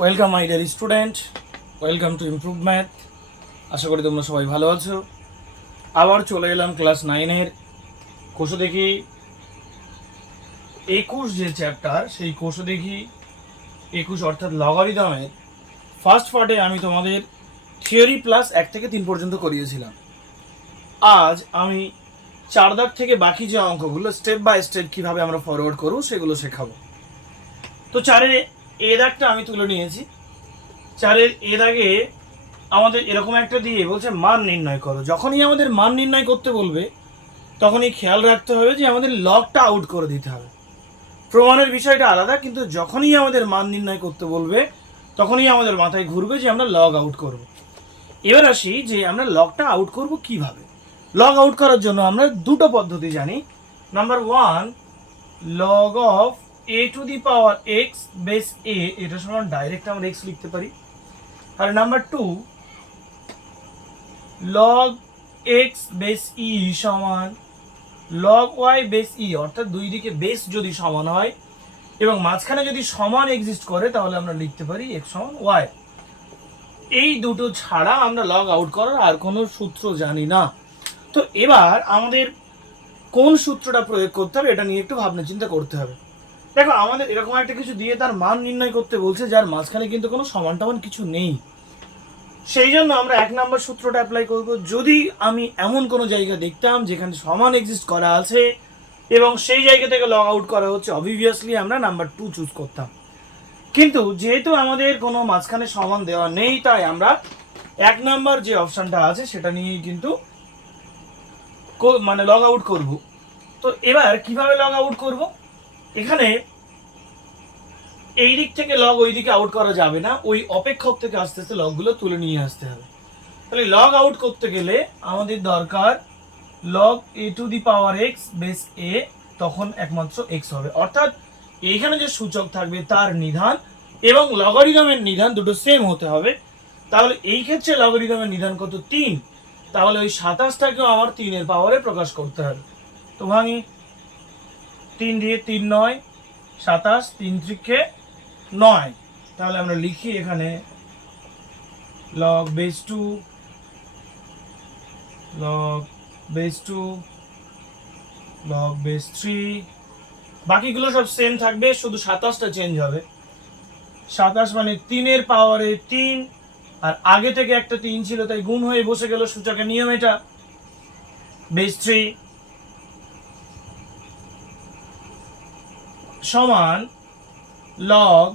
Welcome my dear student, welcome to improve math. আশা করি তোমরা সবাই ভালো আছো। আবার চলে এলাম ক্লাস 9-এর কোষে দেখি 21 যে চ্যাপ্টার, সেই কোষে দেখি 21 অর্থাৎ লগারিদমের ফার্স্ট পার্টে আমি তোমাদের থিওরি প্লাস 1 থেকে 3 পর্যন্ত করিয়েছিলাম। আজ আমি 4 দাগ থেকে বাকি যে অঙ্কগুলো স্টেপ বাই স্টেপ কীভাবে আমরা ফরওয়ার্ড করব সেগুলো শেখাবো। তো 4-এর এ দাগটা আমি তুলে নিয়েছি। 4-এর এ দাগে আমাদের এরকম একটা দিয়ে বলছে মান নির্ণয় করো। যখনই আমাদের মান নির্ণয় করতে বলবে তখনই খেয়াল রাখতে হবে যে আমাদের লগটা আউট করে দিতে হবে। প্রমাণের বিষয়টা আলাদা, কিন্তু যখনই আমাদের মান নির্ণয় করতে বলবে তখনই আমাদের মাথায় ঘুরবে যে আমরা লগ আউট করব। এবার আসি যে আমরা লগটা আউট করব কিভাবে। লগ আউট করার জন্য আমরা দুটো পদ্ধতি জানি। Number 1, log of A to the power X base A, এটা সমান ডাইরেক্ট আমরা এক্স লিখতে পারি। আর number 2, log X base E সমান লগ ওয়াই বেস ই, অর্থাৎ দুই দিকে বেস যদি সমান হয় এবং মাঝখানে যদি সমান এক্সিস্ট করে তাহলে আমরা লিখতে পারি এক্স সমান ওয়াই। এই দুটো ছাড়া আমরা লগ আউট করার আর কোনো সূত্র জানি না। তো এবার আমাদের কোন সূত্রটা প্রয়োগ করতে হবে এটা নিয়ে একটু ভাবনা চিন্তা করতে হবে। দেখো, আমাদের এরকম একটা কিছু দিয়ে তার মান নির্ণয় করতে বলছে যার মাঝখানে কিন্তু কোনো সমান টমান কিছু নেই। সেই জন্য আমরা 1 নম্বর সূত্রটা অ্যাপ্লাই করব। যদি আমি এমন কোনো জায়গা দেখতাম যেখানে সমান এক্সিস্ট করা আছে এবং সেই জায়গা থেকে লগ আউট করা হচ্ছে, অবভিয়াসলি আমরা নাম্বার 2 চুজ করতাম। কিন্তু যেহেতু আমাদের কোনো মাঝখানে সমান দেওয়া নেই, তাই আমরা 1 নম্বর যে অপশনটা আছে সেটা নিয়েই কিন্তু মানে লগ আউট করব। তো এবার কিভাবে লগ আউট করব? এখানে এই দিক থেকে লগ ওই দিকে আউট করা যাবে না, ওই অপেক্ষক থেকে আস্তে আস্তে লগগুলো তুলে নিয়ে আসতে হবে। তাহলে লগ আউট করতে গেলে আমাদের দরকার log A to the power X base A, তখন একমাত্র এক্স হবে। অর্থাৎ এইখানে যে সূচক থাকবে তার নিধান এবং লগারিদমের নিধান দুটো সেম হতে হবে। তাহলে এই ক্ষেত্রে লগারিদমের নিধান কত? 3। তাহলে ওই 27টাকেও আমার 3-এর পাওয়ারে প্রকাশ করতে হবে। তো ভাঙি, 3 দিয়ে 3 9, 27, 3 ত্রিকে 9। তাহলে আমরা লিখি এখানে log base 2, log base 2, log base 3, বাকিগুলো সব সেম থাকবে, শুধু 27টা চেঞ্জ হবে। 27 মানে 3-এর পাওয়ারে 3, আর আগে থেকে একটা 3 ছিল তাই গুণ হয়ে বসে গেল, সূচকের নিয়ম এটা। বেস 3 সমান লগ,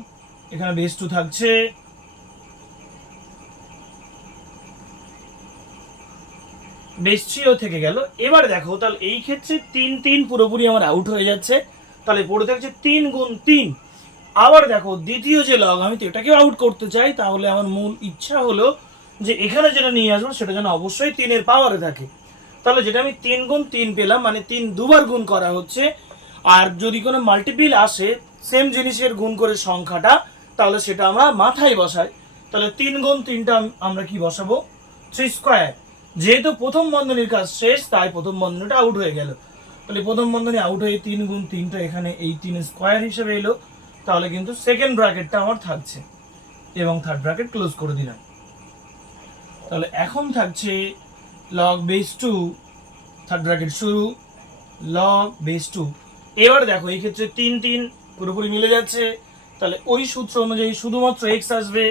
এখানে বেস 2 থাকছে, বেস 3ও থেকে গেল। এবার দেখো, তাহলে এই ক্ষেত্রে 3 3 পুরোপুরি আমার আউট হয়ে যাচ্ছে। তাহলে পড়ে থাকছে 3 গুণ 3। আবার দেখো, দ্বিতীয় যে লগ, আমি তো এটাকেও আউট করতে চাই। তাহলে আমার মূল ইচ্ছা হলো যে এখানে যেটা নিয়ে আসবো সেটা যেন অবশ্যই 3-এর পাওয়ারে থাকে। তাহলে যেটা আমি 3 গুণ 3 পেলাম, মানে 3 দুবার গুণ করা হচ্ছে। আর যদি কোনো মাল্টিপিল আসে সেম জিনিসের গুণ করে সংখ্যাটা, তাহলে সেটা আমরা মাথায় বসাই। তাহলে 3 গুণ 3টা আমরা কি বসাবো? 3 স্কোয়ার। যেহেতু প্রথম বন্ধনীর কাজ শেষ, তাই প্রথম বন্ধনীটা আউট হয়ে গেল। তাহলে প্রথম বন্ধনী আউট হয়ে 3 গুণ 3টা এখানে এই 3 স্কোয়ার হিসেবে এলো। তাহলে কিন্তু সেকেন্ড ব্র্যাকেটটা আমার থাকছে এবং থার্ড ব্র্যাকেট ক্লোজ করে দিলাম। তাহলে এখন থাকছে লগ বেস 2, থার্ড ব্র্যাকেট শুরু, লগ বেস 2। এবার দেখো, এই ক্ষেত্রে 3 3 পুরোপুরি মিলে যাচ্ছে। তাহলে ওই সূত্র অনুযায়ী শুধুমাত্র এক্স আসবে।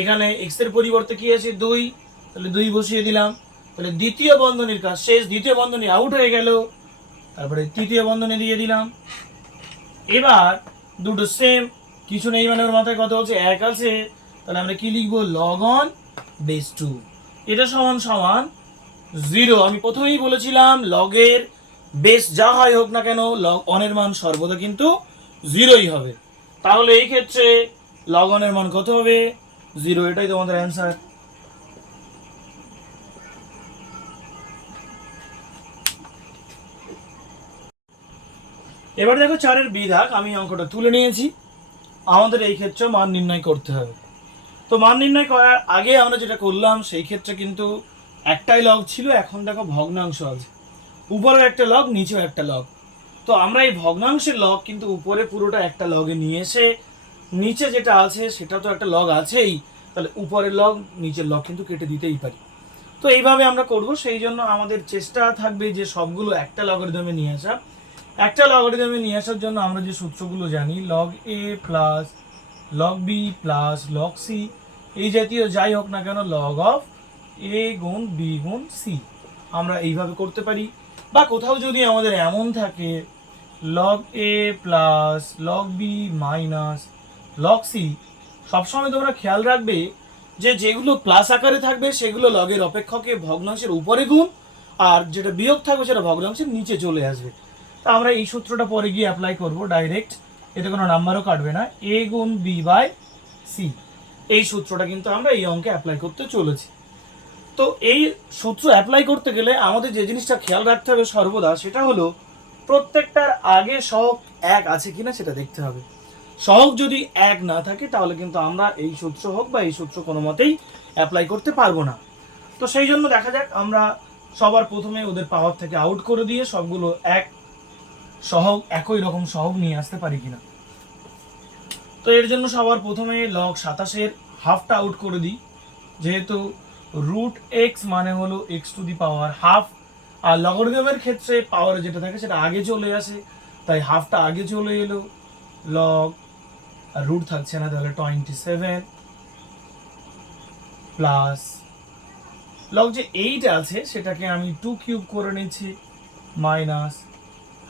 এখানে এক্স এর পরিবর্তে কি আছে? 2। তাহলে 2 বসিয়ে দিলাম। তাহলে দ্বিতীয় বন্ধনীর কাজ শেষ, দ্বিতীয় বন্ধনী আউট হয়ে গেল। তারপরে তৃতীয় বন্ধনী দিয়ে দিলাম। এবার দুটো সেম, কিছু নেই মানে ওর মাথায় কত হচ্ছে? 1 আছে। তাহলে আমরা কি লিখবো? লগ অন বেস 2, এটা সমান সমান 0। আমি প্রথমেই বলেছিলাম লগের বেস যা হয় হোক না কেন, লগ অনের মান সর্বদা কিন্তু 0ই হবে। তাহলে এই ক্ষেত্রে লগ অনের মান কত হবে? 0। এটাই তোমাদের অ্যান্সার। এবার দেখো, 4-এর বিভাগ আমি অঙ্কটা তুলে নিয়েছি। আমাদের এই ক্ষেত্রে মান নির্ণয় করতে হবে। তো মান নির্ণয় করার আগে আমরা যেটা করলাম, সেই ক্ষেত্রে কিন্তু একটাই লগ ছিল, এখন দেখো ভগ্নাংশ আছে। উপরেও একটা লগ, নিচেও একটা লগ। তো আমরা এই ভগ্নাংশের লগ কিন্তু উপরে পুরোটা একটা লগে নিয়ে এসে নিচে যেটা আছে সেটা তো একটা লগ আছেই, তাহলে উপরের লগ নিচের লগ কিন্তু কেটে দিতেই পারি। তো এইভাবে আমরা করব, সেই জন্য আমাদের চেষ্টা থাকবে যে সবগুলো একটা লগারিদমে নিয়ে আসা। একটা লগারিদমে নিয়ে আসার জন্য আমরা যে সূত্রগুলো জানি, log A plus log B plus log C, এই জাতীয় যাই হোক না কেন লগ অফ এ গুণ বি গুণ সি, আমরা এইভাবে করতে পারি। বা কোথাও যদি আমাদের এমন থাকে log A plus log B minus log C, সবসময় তোমরা খেয়াল রাখবে যে যেগুলো প্লাস আকারে থাকবে সেগুলো লগের অপেক্ষকে ভগ্নাংশের উপরে গুণ, আর যেটা বিয়োগ থাকবে সেটা ভগ্নাংশের নিচে চলে আসবে। তা আমরা এই সূত্রটা পরে গিয়ে অ্যাপ্লাই করব ডাইরেক্ট, এতে কোনো নাম্বারও কাটবে না, এ গুণ বি বাই সি, এই সূত্রটা কিন্তু আমরা এই অঙ্কে অ্যাপ্লাই করতে চলেছি। তো এই সূত্র অ্যাপ্লাই করতে গেলে আমাদের যে জিনিসটা খেয়াল রাখতে হবে সর্বদা, সেটা হলো প্রত্যেকটার আগে সহগ এক আছে কিনা সেটা দেখতে হবে। সহগ যদি এক না থাকে তাহলে কিন্তু আমরা এই সূত্র হোক বা এই সূত্র কোনো মতেই অ্যাপ্লাই করতে পারবো না। তো সেই জন্য দেখা যাক আমরা সবার প্রথমে ওদের পাওয়ার থেকে আউট করে দিয়ে সবগুলো এক সহগ একই রকম সহগ নিয়ে আসতে পারি কিনা। তো এর জন্য সবার প্রথমে লগ 27-এর হাফটা আউট করে দিই, যেহেতু রুট এক্স মানে হলো X to the power half, আর লগারিদমের ক্ষেত্রে পাওয়ার যেটা থাকে সেটা আগে চলে আসে, তাই হাফটা আগে চলে এলো, লগ আর রুট থাকছে না, তাহলে 27 প্লাস লগ যে 8 আছে সেটাকে আমি 2 কিউব করে নিচ্ছি মাইনাস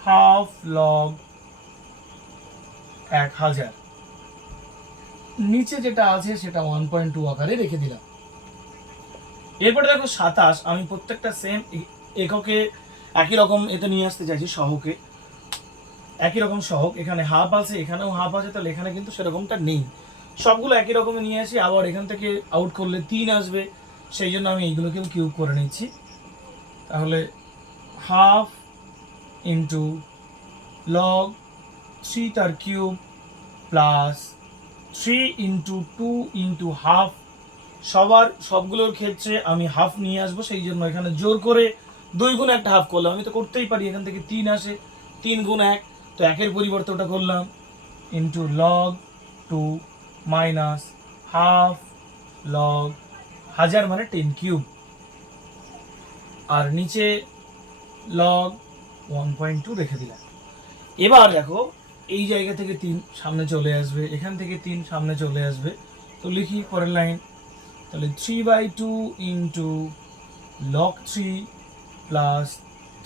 হাফ লগ 1000, নিচে যেটা আছে সেটা 1.2 আকারে রেখে দিলাম। এরপরে দেখো 27, আমি প্রত্যেকটা সেম এককে একই রকম এতে নিয়ে আসতে চাইছি, সহকে একই রকম সহগ, এখানে হাফ আছে এখানেও হাফ আছে, তাহলে এখানে কিন্তু সেরকমটা নেই, সবগুলো একই রকমে নিয়ে আসি। আবার এখান থেকে আউট করলে 3 আসবে, সেই জন্য আমি এইগুলোকেও কিউব করে নিচ্ছি, তাহলে হাফ ইন্টু লগ 3 তার cube plus 3 into 2 into half, সবগুলোর ক্ষেত্রে আমি হাফ নিয়ে আসবো, সেই জন্য এখানে জোর করে 2 গুণ একটা হাফ করলাম, আমি তো করতেই পারি, এখান থেকে 3 আসে, 3 গুণ 1, তো একের পরিবর্তে ওটা করলাম, into log 2 minus half log 1000 মানে 10 কিউব, আর নিচে লগ 1.2 রেখে দিলাম। এবার দেখো এই জায়গা থেকে 3 সামনে চলে আসবে, এখান থেকে 3 সামনে চলে আসবে, তো লিখি পরের লাইন, তাহলে 3/2 ইন্টু লগ 3 প্লাস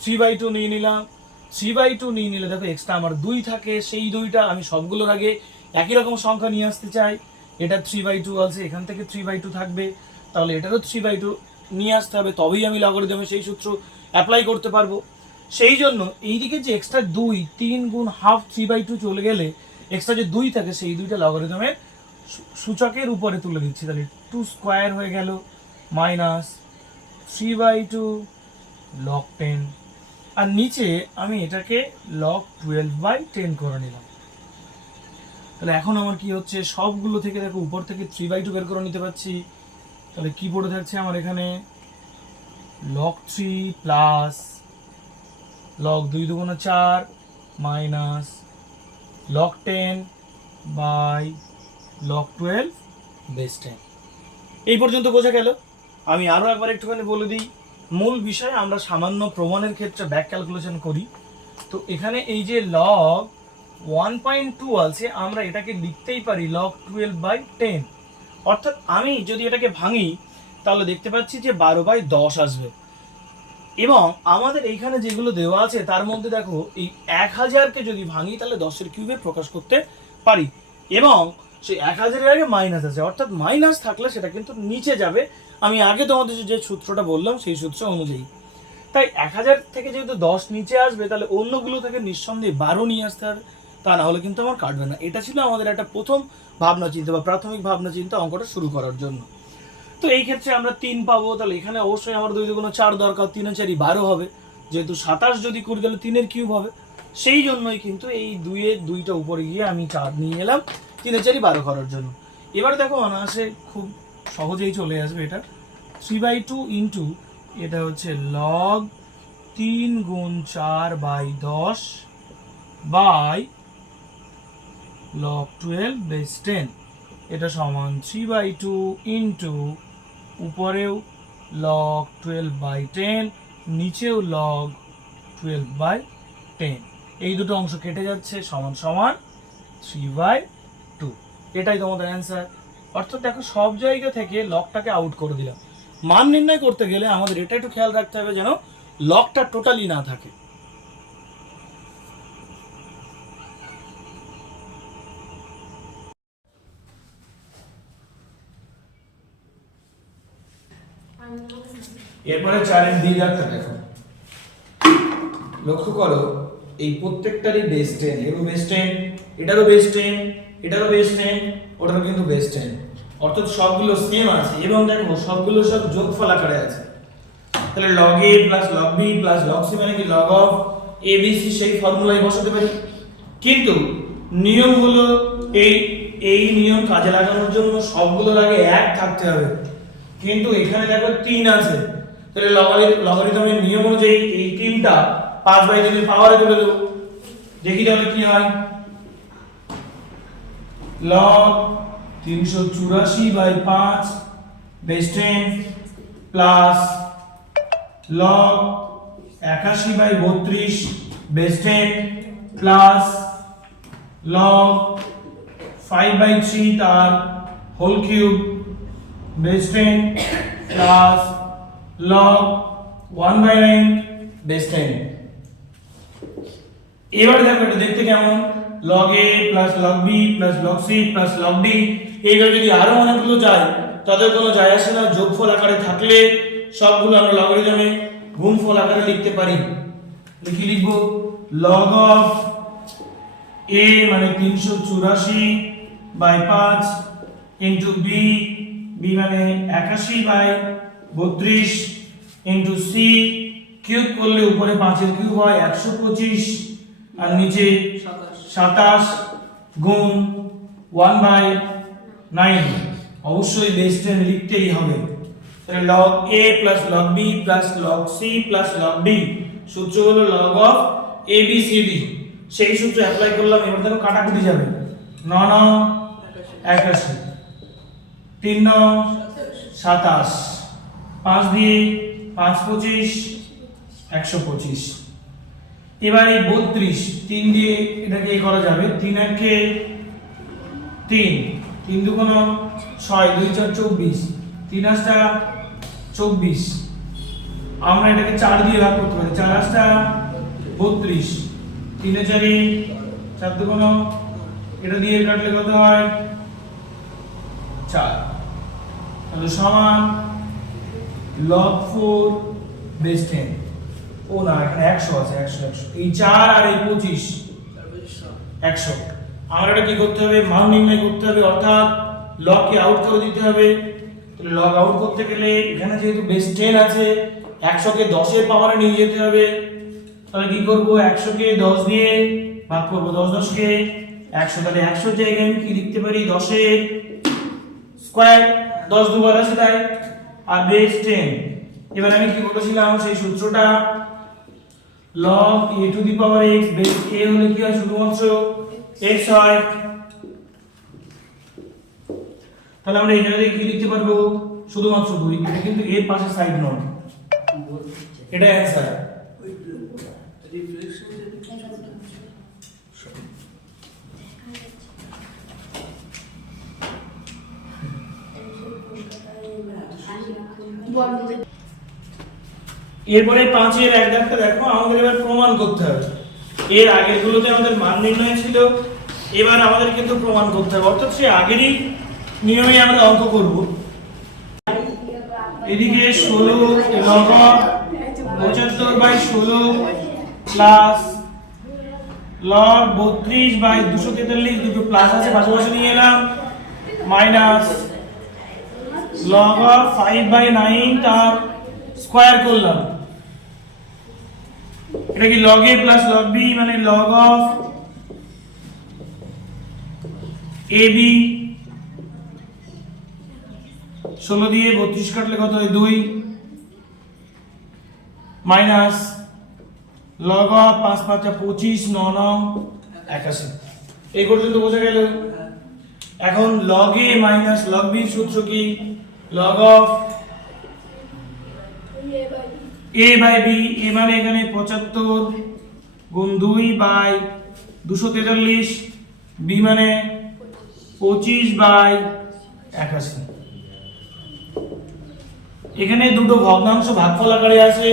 3/2 নিয়ে নিলাম, 3/2 নিয়ে নিলে দেখো এক্সট্রা আমার 2 থাকে, সেই 2টা আমি সবগুলোর আগে একই রকম সংখ্যা নিয়ে আসতে চাই, এটা 3/2 আছে, এখান থেকে 3/2 থাকবে, তাহলে এটারও 3/2 নিয়ে আসতে হবে, তবেই আমি লগারিদমে সেই সূত্র অ্যাপ্লাই করতে পারবো। সেই জন্য এইদিকে যে এক্সট্রা 2, 3 গুণ হাফ 3/2 চলে গেলে এক্সট্রা যে 2 থাকে সেই 2টা লগারিদমের সূচকের উপরে তুলে দিচ্ছি, তাহলে 2 স্কোয়ার হয়ে গেল মাইনাস 3/2 লগ 10, আর নিচে আমি এটাকে লগ 12/10 করে নিলাম। তাহলে এখন আমার কি হচ্ছে, সবগুলো থেকে দেখো উপর থেকে 3/2 বের করে নিতে পারছি, তাহলে কি পড়ে থাকছে আমার এখানে লগ 3 প্লাস লগ 2 দুগুণ 4 minus log 10 by log 12 base 10। এই পর্যন্ত বোঝা গেল। আমি আরও একবার একটুখানি বলে দিই, মূল বিষয় আমরা সামান্য প্রমাণের ক্ষেত্রে ব্যাক ক্যালকুলেশন করি। তো এখানে এই যে লগ 1.2 আছে, আমরা এটাকে লিখতেই পারি লগ 12/10, অর্থাৎ আমি যদি এটাকে ভাঙি তাহলে দেখতে পাচ্ছি যে 12/10 আসবে। এবং আমাদের এইখানে যেগুলো দেওয়া আছে তার মধ্যে দেখো এই 1000কে যদি ভাঙি তাহলে 10-এর কিউবে প্রকাশ করতে পারি, এবং সেই 1000-এর আগে মাইনাস আছে, অর্থাৎ মাইনাস থাকলে সেটা কিন্তু নিচে যাবে, আমি আগে তোমাদের যে সূত্রটা বললাম সেই সূত্র অনুযায়ী। তাই 1000 থেকে যেহেতু 10 নিচে আসবে, তাহলে অন্যগুলো থেকে নিঃসন্দেহে 12 নিয়ে আসতে হবে, তা না হলে কিন্তু আমার কাটবে না। এটা ছিল আমাদের একটা প্রথম ভাবনা চিন্তা বা প্রাথমিক ভাবনা চিন্তা অঙ্কটা শুরু করার জন্য। তো এই ক্ষেত্রে আমরা 3 পাবো, তাহলে এখানে অবশ্যই আমার 2 দুগুণ 4 দরকার, 3 আর 4 12 হবে, যেহেতু 27 যদি করি তাহলে 3-এর কিউব হবে, সেই জন্যই কিন্তু এই 2-এর 2টা উপরে গিয়ে আমি 4 নিয়ে এলাম 3 আর 4 12 করার জন্য। এবার দেখো অনায়াসে খুব সহজেই চলে আসবে, এটা 3/2 ইন্টু এটা হচ্ছে লগ 3 গুণ 4/10 বাই লগ 12 বেস 10, এটা সমান 3/2 ইন্টু উপরেও লগ 12/10, নিচেও লগ 12/10। এই দুটো অংশ কেটে যাচ্ছে, সমান সমান 3/2। এটাই তোমাদের অ্যান্সার। অর্থাৎ দেখো সব জায়গা থেকে লগটাকে আউট করে দিলাম। মান নির্ণয় করতে গেলে আমাদের এটা একটু খেয়াল রাখতে হবে যেন লগটা টোটালি না থাকে। এরপরে 4-এর বি দাগটা দেখো, লক্ষ্য করো এই প্রত্যেকটারই বেস 10, এরও বেস 10, এটারও বেস 10, এটারও বেস 10, ওটারও কিন্তু বেস 10, অর্থাৎ সবগুলো সেম আছে এবং দেখো সবগুলো সব যোগফল আকারে আছে। তাহলে log a plus log b plus log c মানে কি log of a b c, সেই ফর্মুলায় বসাতে পারি। কিন্তু নিয়ম হলো এই নিয়ম কাজে লাগানোর জন্য সবগুলোর আগে 1 থাকতে হবে, কিন্তু এখানে দেখো 3 আছে। তাহলে লগারিদমের নিয়ম অনুযায়ী এই 3টা 5/3 এর পাওয়ারে তুলে দেব। দেখি তাহলে কি হয়। log 384/5 base 10 plus log 81/32 base 10 plus log 5/3 তার whole cube base 10 plus log 1/9 base 10। এবারে দেখো এটা দেখতে কেমন, log a plus log b plus log c plus log d। এইভাবে যদি আরো অনেকগুলো যায় তাদের কোনো যায় আসে না, যোগফল আকারে থাকলে সবগুলো আমরা লগারিদমে গুণফল আকারে লিখতে পারি। লিখবো log অফ a মানে 384/5 ইন্টু b মানে 81/32 ইন্টু c, কিউব করলে উপরে 5 এর কিউব হয় 125 আর নিচে 27 গুণ 1/9। অবশ্যই বেস 10 লিখতেই হবে। তাহলে log a plus log b plus log c plus log d, সূত্র হলো log of a b c d, সেই সূত্র অ্যাপ্লাই করলাম। এবার দেখো কাটাকুটি যাবে, 9 81, 3 27, 5 দিয়ে 5 25 125। এবার এই 32 3 দিয়ে এটাকে করা যাবে, 3 একে 3, 3 দুগুণ 6, 2 4 24, 3 আষ্টা 24। আমরা এটাকে 4 দিয়ে ভাগ করতে পারি, 4 আষ্টা 32, 3 এ 4 4 দুগুণ, এটা দিয়ে কাটলে কত হয় 4। তাহলে সমান log 4 বেস 10। ও না, এখানে 100 আছে, 100 এই 4 আর এই 25 100। আমরা এটা কি করতে হবে, মান নির্ণয় করতে হবে, অর্থাৎ log কে আউট করে দিতে হবে। তাহলে log আউট করতে গেলে এখানে যেহেতু বেস 10 আছে 100 কে 10 এর পাওয়ারে নিয়ে যেতে হবে। তাহলে কি করব, 100 কে 10 দিয়ে ভাগ করব, 10 10 কে 100, তাহলে 100 এর জায়গায় আমি কি লিখতে পারি, 10 এর স্কয়ার, 10 দুবার আছে তাই, আর বেস 10। এবার আমি কি বলেছিলাম সেই সূত্রটা, log a to the power x, base a হলে কি হয় শুধুমাত্র x হয়। তাহলে আমরা এই জায়গায় কি লিখতে পারবো, শুধুমাত্র 2। এটা কিন্তু এর পাশে সাইড নোট, এটা অ্যানসার। এরপরে 5-এর এক দাগটা দেখো, আমাদের এবার প্রমাণ করতে হবে। এর আগের গুলোতে আমাদের মান নির্ণয় ছিল, এবার আমাদের কিন্তু প্রমাণ করতে হবে, অর্থাৎ সেই আগেরই নিয়মে আমরা অঙ্ক করব। এদিকে 16 log 75/16 প্লাস log 32/243, দুটো প্লাস আছে পাশাপাশি নিয়ে এলাম, মাইনাস log অফ 5/9 তার স্কয়ার করলাম। এটা কি log a plus log b মানে log অফ ab, 16 দিয়ে 32 কাটলে কত হয় 2, মাইনাস log অফ 5 5 25 9 9 81। এই পর্যন্ত বোঝা গেল। এখন log a minus log b সূত্র কি? log of a by b, a মানে এখানে 75 গুণ 2 বাই 243, b মানে 25 বাই 81। এখানে দুটো ভগ্নাংশ ভাগফল আকারে আছে,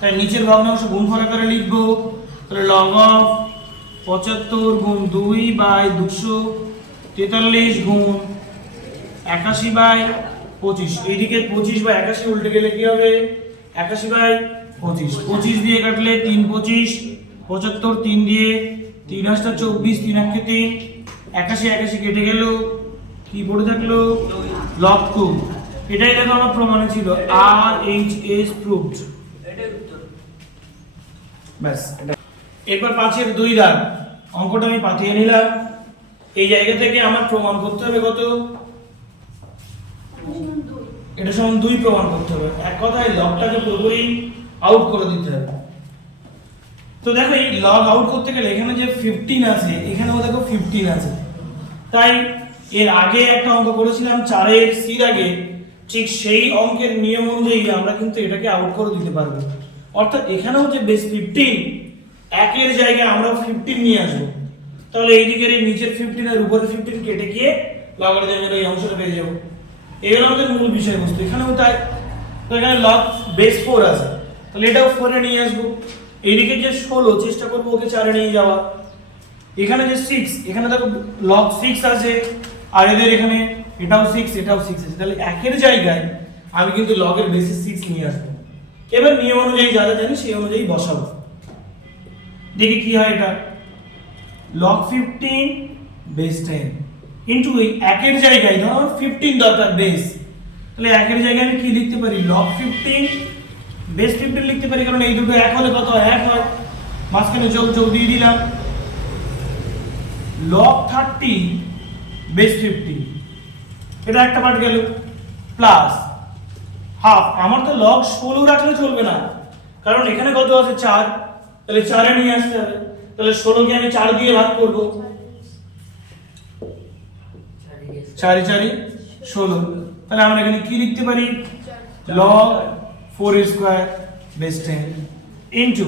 তাই নিচের ভগ্নাংশ গুণফল আকারে লিখব। তাহলে log of 75 গুণ 2 বাই 243 গুণ 81 বাই 25। এইদিকে 25 বাই 81 উল্টে গেলে কি হবে? 81 বাই 25। 25 দিয়ে কাটলে 3 25, 75 3 দিয়ে 3 8 24, 3 1 3, 81 81 কেটে গেল, কি পড়ে থাকলো? log 2। এটাই দেখো আমার প্রমাণে ছিল, RHS proved। ব্যাস। এরপর 5 এর 2 দাগ অঙ্কটা আমি পাঠিয়ে নিলাম। এই জায়গা থেকে আমার প্রমাণ করতে হবে কত? এটা সমান 2 প্রমাণ করতে হবে। এক কথায় লগটাকে পুরোপুরি আউট করে দিতে হবে। তো দেখো এই লগ আউট করতে গেলে এখানে যে 15 আছে, এখানেও দেখো 15 আছে। তাই এর আগে একটা অঙ্ক করেছিলাম 4 এর সির আগে, ঠিক সেই অঙ্কের নিয়ম অনুযায়ী আমরা কিন্তু এটাকে আউট করে দিতে পারবো। অর্থাৎ এখানেও যে বেস 15, একের জায়গায় আমরা 15 নিয়ে আসবো। তাহলে এই দিকের এই নিচের 15 আর উপরের 15 কেটে গিয়ে লগারিদমের এই অংশটা পেয়ে যাবো। এই হলো আমাদের মূল বিষয়বস্তু। এখানেও তাই। তো এখানে log বেস 4 আছে, তাহলে এটাও 4 এ নিয়ে আসবো। এইদিকে যে 16 চেষ্টা করবো ওকে 4 এ নিয়ে যাওয়া। এখানে যে 6, এখানে দেখো log 6 আছে, আর এদের এখানে এটাও 6 এটাও 6 আছে। তাহলে একের জায়গায় আমি কিন্তু log এর বেসিস 6 নিয়ে আসবো। এবার নিয়ম অনুযায়ী যা যা জানি সেই অনুযায়ী বসাবো। দেখি কি হয় এটা। log 15 বেস 10 ইনটু এই একের জায়গায় ধর 15 দরকার বেস, তাহলে একের জায়গায় আমি কি লিখতে পারি? log 15 বেস 15 লিখতে পারি, কারণ এই দুটো এক হলে কত হয়? 1 হয়। মাঝখানে যোগ যোগ দিয়ে দিলাম। log 30 বেস 15, এটা একটা পার্ট গেল, প্লাস হাফ। আমার তো log 16 রাখলে চলবে না, কারণ এখানে কত আছে? 4, তাহলে 4 এ নিয়ে আসতে হবে। তাহলে 16 কে আমি 4 দিয়ে ভাগ করব, 4 4 16। তাহলে আমরা এখানে কি লিখতে পারি? log 4 স্কয়ার বেস 10 ইনটু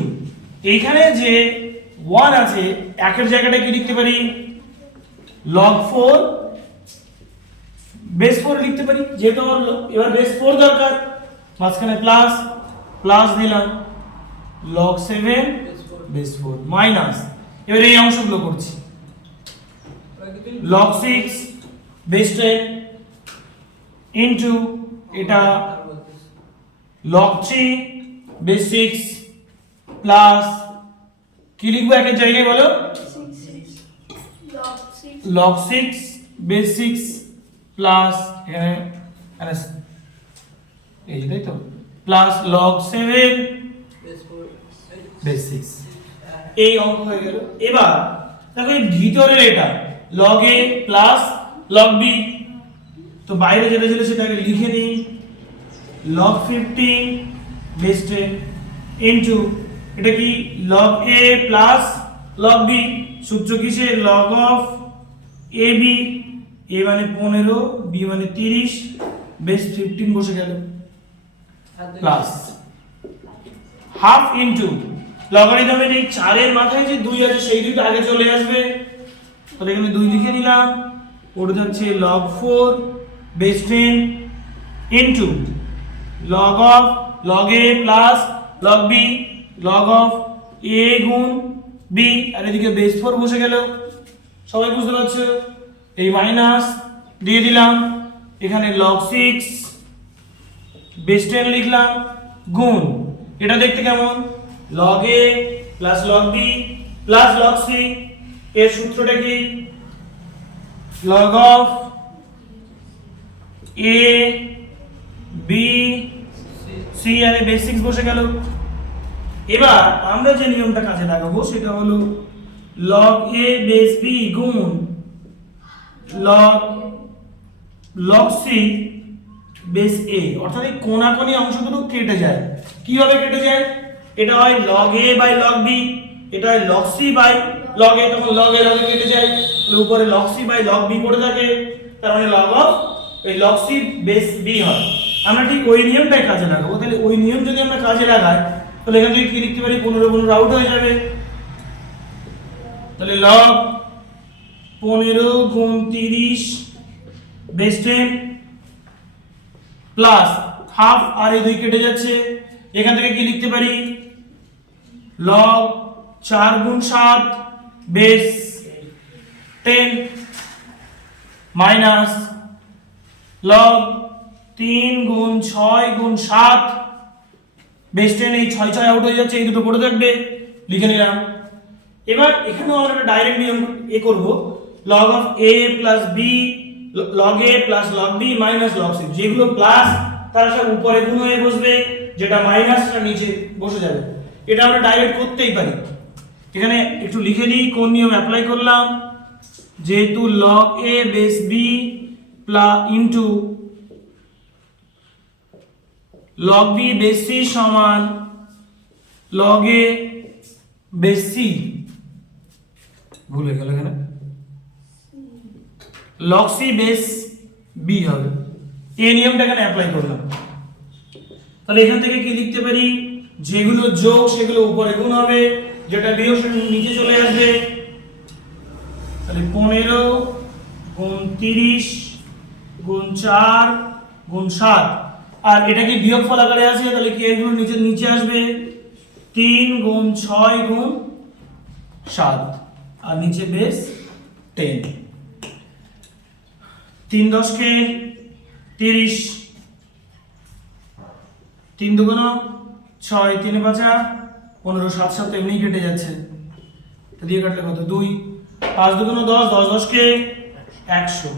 এইখানে যে 1 আছে, একের জায়গাটা কি লিখতে পারি? log 4 বেস 4 লিখতে পারি, যেহেতু আমার এবার বেস 4 দরকার। মাঝখানে প্লাস প্লাস দিলাম, log 7 বেস 4 মাইনাস, এবার এই অংশগুলো করছি, log 6 বেস 10 ইনটু এটা log 3 বেস 6 প্লাস কি লিখবো একের জায়গায় বলো? log 6 বেস 6 প্লাস এখানে এই তাই তো, প্লাস log 7 বেস 6। এই অঙ্ক হয়ে গেল। এবার দেখো এই ভিতরের এটা log a plus log b, তো বাইরে যেটা ছিল সেটাকে লিখে নিই, log 15 বেস 10 ইনটু এটা কি? log a plus log b, সূত্র কিসের? log of ab, a মানে 15, b মানে 30, বেস 15 বসে গেল, প্লাস হাফ ইনটু লগারিদমের এই 4 এর মাথায় যে 2 আছে সেই দুইটা আগে চলে আসবে, তাহলে এখানে 2 লিখে নিলাম। পড়ে যাচ্ছে log 4 base 10 into log of log a plus log b, log of a গুণ b, আর এদিকে বেস 4 বসে গেল। সবাই বুঝতে পারছো? এই মাইনাস দিয়ে দিলাম, এখানে log 6 বেস 10 লিখলাম, গুণ এটা দেখতে কেমন? log a plus log b plus log c, এর সূত্রটা কি? log of a b c, আর বেস 6 বসে গেল। এবার আমরা যে নিয়মটা কাজে লাগাবো সেটা হলো log a বেস b গুণ log c বেস a, অর্থাৎ এই কোণাকোণি অংশগুলো কেটে যায়। কিভাবে কেটে যায়? এটা হয় log a by log b, এটা হয় log c by log a, তখন log a log a কেটে যায়, উপরে log c by log b পড়ে থাকে, তার মানে log অফ এই log c বেস b হয়। আমরা ঠিক ওই নিয়মটাই কাজে লাগাবো। তাহলে ওই নিয়ম যদি আমরা কাজে লাগাই তাহলে এখান থেকে কি লিখতে পারি, 15 আউট হয়ে যাবে। তাহলে log 15 গুণ 30 বেস 10 প্লাস হাফ, আর এই দুই কেটে যাচ্ছে, এখান থেকে কি লিখতে পারি, log 4 গুণ 7 বেস 10 মাইনাস log 3 গুণ 6 গুণ 7 বেস 10, এই 6 6 আউট হয়ে যাচ্ছে, এই দুটো পড়ে থাকবে, লিখে নিলাম। এবার এখানেও আমরা একটা ডাইরেক্ট নিয়ম করব, log of a plus b, log a plus log b minus log c, যেগুলো প্লাস তারা সব উপরে গুণ হয়ে বসবে, যেটা মাইনাস সেটা নিচে বসে যাবে। এটা আমরা ডাইরেক্ট করতেই পারি। এখানে একটু লিখে দিই কোন নিয়ম অ্যাপ্লাই করলাম, যেহেতু log a base b plus into log b base c সমান log a বেস c, ভুলে গেল এখানে log c বেস b হবে, এই নিয়মটা এখানে অ্যাপ্লাই করলাম। তাহলে এখান থেকে কি লিখতে পারি, যেগুলো যোগ সেগুলো উপরে গুণ হবে, যেটা বিয়োগ সেটা নিচে চলে আসবে। তাহলে 15 গুণ 30 গুণ 4 গুণ 7, আর এটা কি বিয়োগফল আকারে আসে, তাহলে কি এগুলো নিচে নিচে আসবে, 3 গুণ 6 গুণ 7, আর নিচে বেস 10, 3 10 কে 30, 3 দুগুণ 6, 3 5 15, 7 7 এমনি কেটে যাচ্ছে, তো দিয়ে কাটলে কত 2, 5 দুগুণ 10, 10 10 কে 100,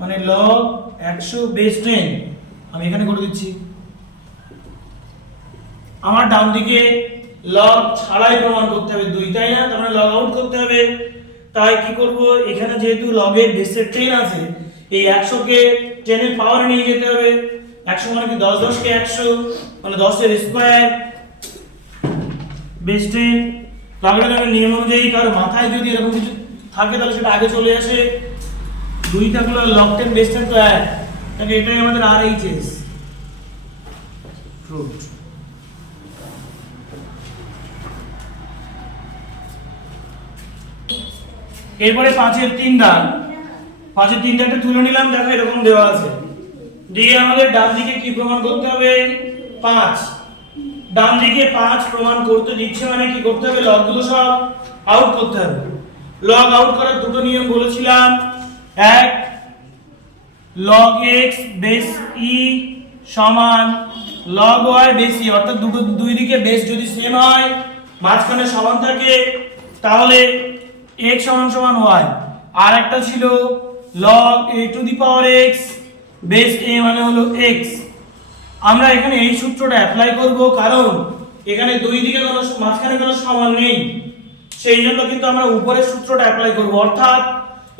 মানে log 100 বেস 10। আমি এখানে করে দিচ্ছি, আমার ডান দিকে log ছাড়াই প্রমাণ করতে হবে 2, তাই না, তার মানে log আউট করতে হবে। তাই কি করব, এখানে যেহেতু log এর বেসে 10 আছে, এই 100 কে 10 এর পাওয়ারে নিয়ে যেতে হবে। 100 মানে কি 10 10 কে 100, মানে 10 এর স্কয়ার বেস 10। লগারিদমের নিয়ম অনুযায়ী কারো মাথায় যদি এরকম কিছু থাকে তাহলে সেটা আগে চলে আসে, 2 থাকলো log 10 বেস 10 তো 1, তাহলে এটাই আমাদের RHS রুট। এরপরে 5 এর 3 দাগ, 5 এর 3 দাগটা তুলে নিলাম, দেখো এরকম দেওয়া আছে, দিয়ে আমাদের ডান দিকে কি প্রমাণ করতে হবে, 5, ডান দিকে 5 প্রমাণ করতে দিচ্ছে, মানে কি করতে হবে, লগ গুলো সব আউট করতে হবে। লগ আউট করার দুটো নিয়ম বলেছিলাম, এক log x বেস e সমান log y বেস e, অর্থাৎ দুই দিকে বেস যদি সেম হয়, মাঝখানে সমান থাকে, তাহলে x সমান সমান y। আর একটা ছিল log a to the power x base a মানে হলো x। আমরা এখানে এই সূত্রটা অ্যাপ্লাই করব, কারণ এখানে দুই দিকে কোনো মাঝখানে কোনো সমান নেই, সেই জন্য কিন্তু আমরা উপরের সূত্রটা অ্যাপ্লাই করব, অর্থাৎ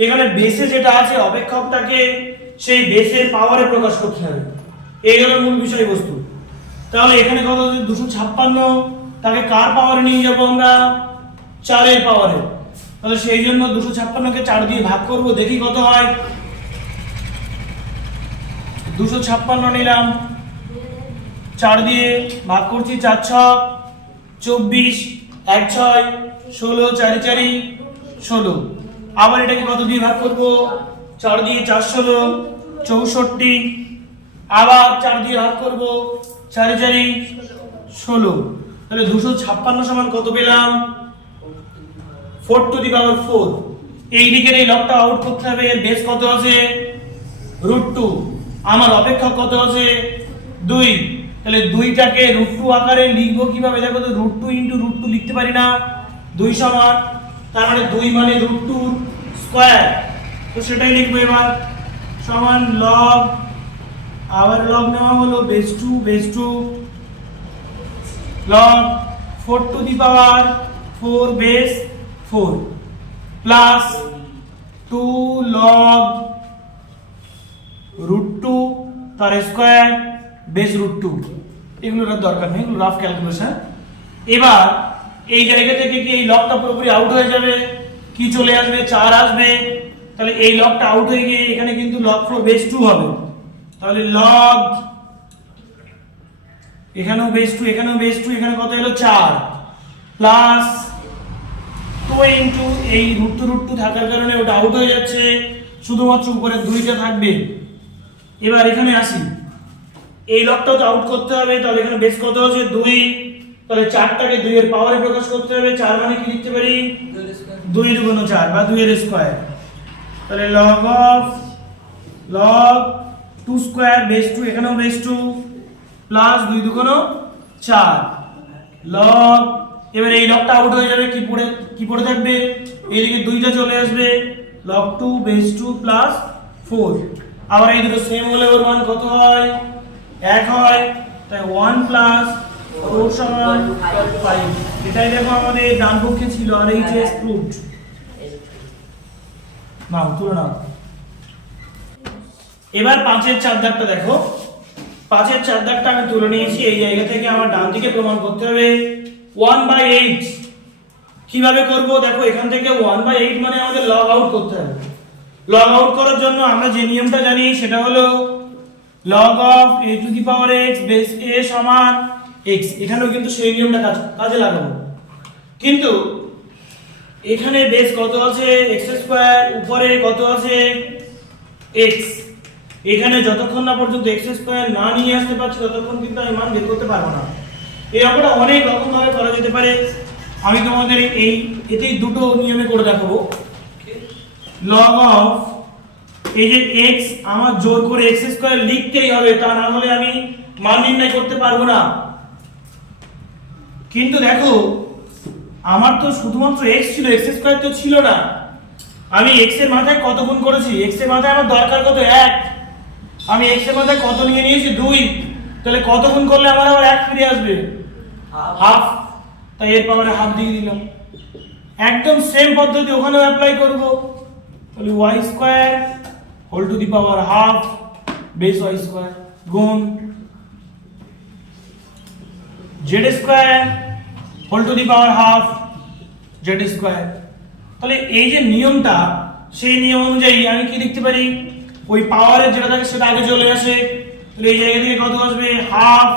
এখানে বেসে যেটা আছে অপেক্ষকটাকে সেই বেসের পাওয়ারে প্রকাশ করতে হবে, এই হলো মূল বিষয়বস্তু। তাহলে এখানে কত আছে, 256, তাকে কার পাওয়ারে নিয়ে যাব আমরা, 4 এর পাওয়ারে। তাহলে সেই জন্য 256 কে 4 দিয়ে ভাগ করব, দেখি কত হয়। 256 নিলাম, 4 দিয়ে ভাগ করছি, 4 6 24, 1 6 16, 4 4 16। আবার এটাকে কত দিয়ে ভাগ করব, 4 দিয়ে 4 16 64, আবার 4 দিয়ে ভাগ করব, 4 4 16। তাহলে 256 সমান কত পেলাম, 4 টু দি পাওয়ার 4। এই দিকের এই লগটা আউট করতে হবে, এর বেস কত আছে, √2, আমার অপেক্ষক কত আছে 2। তাহলে 2টাকে √2 আকারে লিখব কিভাবে, দেখো তো, √2 * √2 লিখতে পারি না, 2 সমান, তার মানে 2 মানে √2 স্কয়ার, তো সেটাই লিখবো এবার, সমান log, আবার log নেওয়া হলো base 2 log 4 two the power 4 base 4 plus 2 log √2 তার স্কয়ার বেস √2। এগুলোর দরকার নেই, এগুলো রাফ ক্যালকুলেশন। এবার এই জায়গা থেকে কি এই লগটা পুরোপুরি আউট হয়ে যাবে, কি চলে আসবে 4 আসবে, তাহলে এই লগটা আউট হয়ে গিয়ে এখানে কিন্তু log 4 বেস 2 হবে, তাহলে log এখানেও বেস 2 এখানেও বেস 2, এখানে কত হলো 4 প্লাস 2 ইনটু এই √2 থাকার কারণে ওটা আউট হয়ে যাচ্ছে, শুধুমাত্র উপরে 2টা থাকবে। এবার এখানে আসি, এই লগটাও তো আউট করতে হবে, তাহলে এখানে বেস কত আছে 2, তাহলে 4টাকে 2 এর পাওয়ারে প্রকাশ করতে হবে, 4 মানে কি লিখতে পারি 2 দুগুণ 4 বা 2 এর স্কয়ার, তাহলে log 2 স্কয়ার বেস 2 এখানেও বেস 2 প্লাস 2 দুগুণ 4 log, এবার এই লগটা আউট হয়ে যাবে, কি পড়ে থাকবে এইদিকে 2টা চলে আসবে, log 2 বেস 2 প্লাস 4, আবার এই দুটো সেম হলে ওর মান কত হয় 1 হয়, তাই 1 প্লাস 4 সমান 5, এটাই দেখো আমাদের ডান পক্ষে ছিল আর এইচএস প্রুভড। নাও তুলে নাও। এবার 5 এর 4 দাগটা দেখো, 5 এর 4 দাগটা আমি তুলে নিয়েছি, এই জায়গা থেকে আমার ডান দিকে প্রমাণ করতে হবে 1/8। কিভাবে করব দেখো, এখান থেকে 1/8 মানে আমাদের লগ আউট করতে হবে। লগ আউট করার জন্য আমরা যে নিয়মটা জানি সেটা হলো log of a to the power x base a সমান x, এখানেও কিন্তু সেই নিয়মটা কাজে লাগাবো, কিন্তু এখানে বেস কত আছে x স্কয়ার, উপরে কত আছে x, এখানে যতক্ষণ না পর্যন্ত x স্কয়ার না নিয়ে আসতে পারছি ততক্ষণ কিন্তু আমি মান বের করতে পারবো না। এই অঙ্কটা অনেক রকম ভাবে করা যেতে পারে, আমি তোমাদের এতেই দুটো নিয়মে করে দেখাবো। log of এই যে x আমার জোর করে x স্কয়ার লিখতেই হবে, তা না হলে আমি মান নির্ণয় করতে পারবো না। কিন্তু দেখো আমার তো শুধুমাত্র x ছিল, x স্কয়ার তো ছিল না, আমি x এর মাথায় কত গুণ করেছি, x এর মাথায় আমার দরকার কত 1, আমি x এর মাথায় কত নিয়ে নিয়েছি 2, তাহলে কত গুণ করলে আমার আবার 1 ফিরে আসবে হাফ, তাই এর পাওয়ারে হাফ দিয়ে দিলাম। একদম সেম পদ্ধতি ওখানেও অ্যাপ্লাই করব, তাহলে y square whole to the power half base y square গুণ z square whole to the power half z square. তাহলে এই যে নিয়মটা, সেই নিয়ম অনুযায়ী আমি কি লিখতে পারি, ওই পাওয়ারের যেটা থাকে সেটা আগে চলে আসে, তাহলে এই জায়গা থেকে কত আসবে হাফ,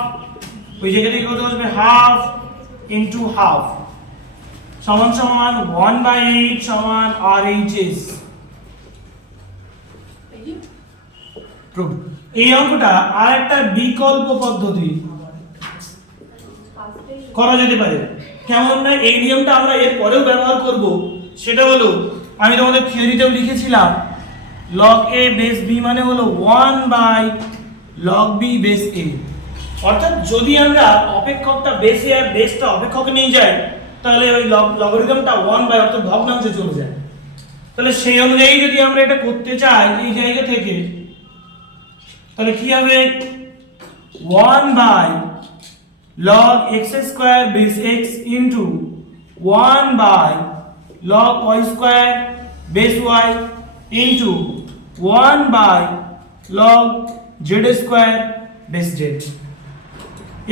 ওই জায়গা থেকে কত আসবে হাফ ইনটু হাফ সমান সমান 1/8 সমান RHS। এই অঙ্কটা আর একটা বিকল্প পদ্ধতি করা যেতে পারে, কেমন না এই নিয়মটা আমরা এর পরেও ব্যবহার করব, সেটা হলো আমি তোমাদের থিওরিতেও লিখেছিলাম log a বেস b মানে হলো 1/log b বেস a, অর্থাৎ যদি আমরা অপেক্ষকটা বেসে আর বেসটা অপেক্ষকে নিয়ে যাই তাহলে ওই লগারিদমটা 1 অর্থাৎ ভগ্নাংশে চলে যায়। তাহলে সেই অনুযায়ী যদি আমরা এটা করতে চাই এই জায়গা থেকে, তাহলে কি হবে 1/log x square base x into 1/log y square base y into 1/log z square base z।